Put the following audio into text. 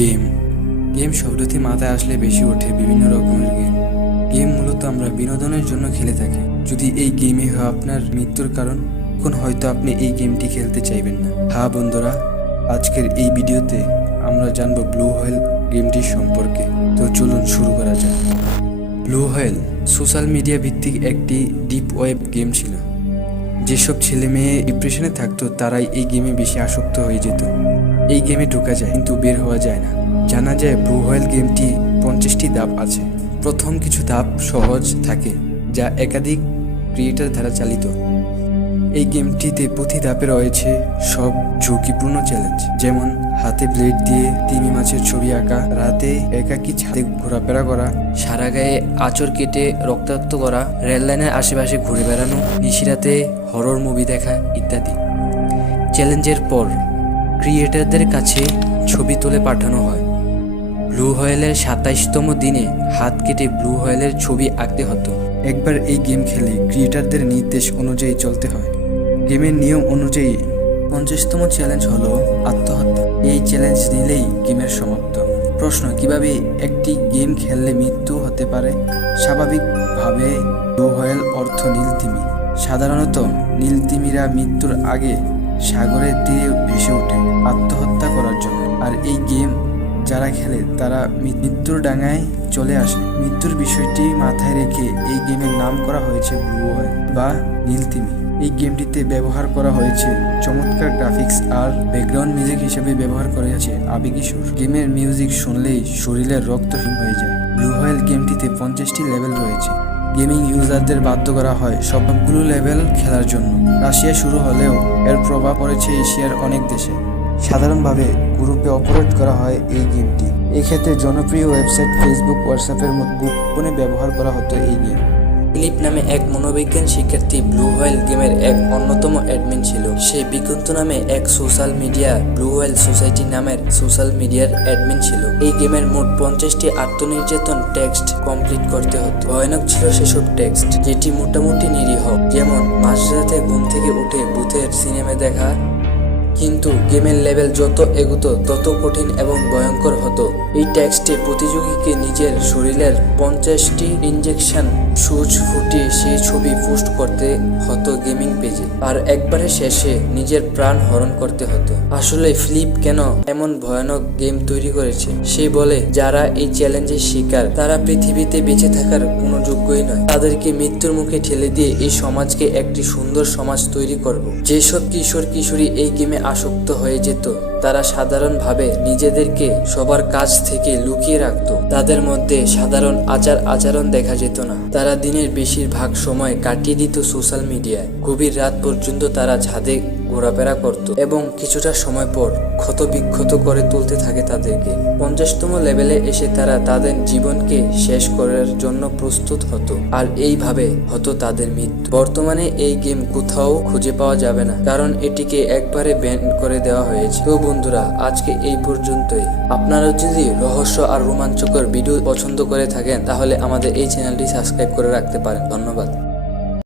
Game game শব্দটি মাথায় আসলে বেশি ওঠে বিভিন্ন রকমের গেম মূলত আমরা বিনোদনের জন্য খেলে থাকি। যদি এই গেমই হয় আপনার মৃত্যুর কারণ, তখন হয়তো আপনি এই গেমটি খেলতে চাইবেন না। হ্যাঁ বন্ধুরা, আজকের এই ভিডিওতে আমরা জানবো ব্লু হোয়েল গেমটির সম্পর্কে। তো চলুন শুরু করা যাক। ব্লু হোয়েল সোশ্যাল মিডিয়া ভিত্তিক একটি ডিপ ওয়েব গেম ছিল। যেসব ছেলে মেয়ে ডিপ্রেশনে থাকতো তারাই এই গেমে বেশি আসক্ত হয়ে যেত। এই গেমে ঢোকা যায় কিন্তু বের হওয়া যায় না। জানা যায় ব্লু হোয়েল গেমটি 50টি ধাপ আছে। প্রথম কিছু ধাপ সহজ থাকে, যা একাধিক ক্রিয়েটার দ্বারা চালিত। এই গেমটিতে প্রতি ধাপে রয়েছে সব ঝুঁকিপূর্ণ চ্যালেঞ্জ, যেমন হাতে ব্লেড দিয়ে তিমি মাছের ছবি আঁকা, রাতে একাকী ছাদে ঘোরাফেরা করা, সারা গায়ে আঁচড় কেটে রক্তাক্ত করা, রেল লাইনের আশেপাশে ঘুরে বেড়ানো, নিশিরাতে হরর মুভি দেখা ইত্যাদি। চ্যালেঞ্জের পর ক্রিয়েটারদের কাছে ছবি তুলে পাঠানো হয়। ব্লু হোয়েলের 27তম দিনে হাত কেটে ব্লু হোয়েলের ছবি আঁকতে হতো। একবার এই গেম খেলে ক্রিয়েটারদের নির্দেশ অনুযায়ী চলতে হয়। গেমের নিয়ম অনুযায়ী 50তম চ্যালেঞ্জ হলো আত্মহত্যা। এই চ্যালেঞ্জ নিলেই গেমের সমাপ্ত। প্রশ্ন, কিভাবে একটি গেম খেললে মৃত্যু হতে পারে? স্বাভাবিকভাবে ব্লু হোয়েল অর্থ নীলতিমি। সাধারণত নীলতিমিরা মৃত্যুর আগে সাগরের তীরে ভেসে ওঠে আত্মহত্যা করার জন্য। আর এই গেম যারা খেলে তারা মৃত্যুর ডাঙায় চলে আসে। মৃত্যুর বিষয়টি মাথায় রেখে এই গেমের নাম করা হয়েছে ব্লু হোয়েল বা নীলতিমি। এই গেমটিতে ব্যবহার করা হয়েছে চমৎকার গ্রাফিক্স আর ব্যাকগ্রাউন্ড মিউজিক হিসেবে ব্যবহার করা হয়েছে আবেগী সুর। গেমের মিউজিক শুনলেই শরীরের রক্ত হিম হয়ে যায়। ব্লু হোয়েল গেমটিতে 50টি লেভেল রয়েছে। গেমিং ইউজারদের বাধ্য করা হয় সবগুলো লেভেল খেলার জন্য। রাশিয়া শুরু হলেও এর প্রভাব পড়েছে এশিয়ার অনেক দেশে। সাধারণভাবে গ্রুপে অপারেট করা হয় এই গেমটি। এক্ষেত্রে জনপ্রিয় ওয়েবসাইট ফেসবুক, হোয়াটসঅ্যাপের মতো গোপনে ব্যবহার করা হতো এই গেম। ফিলিপ নামে এক মনোবিজ্ঞান শিক্ষার্থী ব্লু হোয়েল গেমের এক অন্যতম অ্যাডমিন ছিল। সে বিকন্ত নামে এক social media blue whale society নামের সোশ্যাল মিডিয়ার অ্যাডমিন ছিল। এই গেমের মোট 50টি আত্মনির্যাতন টেক্সট কমপ্লিট করতে হতো। ভয়ানক ছিল সেসব টেক্সট, যেটি মোটামুটি নিরীহ, যেমন মাঝরাতে ঘুম থেকে উঠে ভূতের সিনেমা দেখা। কিন্তু গেমের লেভেল যত এগোতো তত কঠিন এবং ভয়ঙ্কর হতো। এই টেক্সটে প্রতিযোগীকে নিজের শরীরের 50টি ইনজেকশন সুচ ফুটিয়ে সেই ছবি পোস্ট করতে হতো গেমিং পেজে, আর একবারে শেষে নিজের প্রাণ হরণ করতে হতো। আসলে ফিলিপ কেন এমন ভয়ানক গেম তৈরি করেছে? সে বলে, যারা এই চ্যালেঞ্জের শিকার তারা পৃথিবীতে বেঁচে থাকার কোনো যোগ্যই নয়। তাদেরকে মৃত্যুর মুখে ঠেলে দিয়ে এই সমাজকে একটি সুন্দর সমাজ তৈরি করব। যেসব কিশোর কিশোরী এই গেমে আসক্ত হয়ে যেত তারা সাধারণভাবে নিজেদেরকে সবার কাছ থেকে লুকিয়ে রাখত। তাদের মধ্যে সাধারণ আচরণ দেখা যেত না। তারা দিনের বেশিরভাগ সময় কাটিয়ে দিত সোশ্যাল মিডিয়ায়। গভীর রাত পর্যন্ত তারা ছাদে ঘোরাফেরা করত এবং কিছুটা সময় পর ক্ষত বিক্ষত করে তুলতে থাকে তাদেরকে। 50তম লেভেলে এসে তারা তাদের জীবনকে শেষ করার জন্য প্রস্তুত হতো, আর এইভাবে হতো তাদের মৃত্যু। বর্তমানে এই গেম কোথাও খুঁজে পাওয়া যাবে না, কারণ এটিকে একবারে ব্যান করে দেওয়া হয়েছে। তো বন্ধুরা, আজকে এই পর্যন্তই। আপনারা যদি রহস্য আর রোমাঞ্চকর ভিডিও পছন্দ করে থাকেন তাহলে আমাদের এই চ্যানেলটি সাবস্ক্রাইব করে রাখতে পারেন। ধন্যবাদ।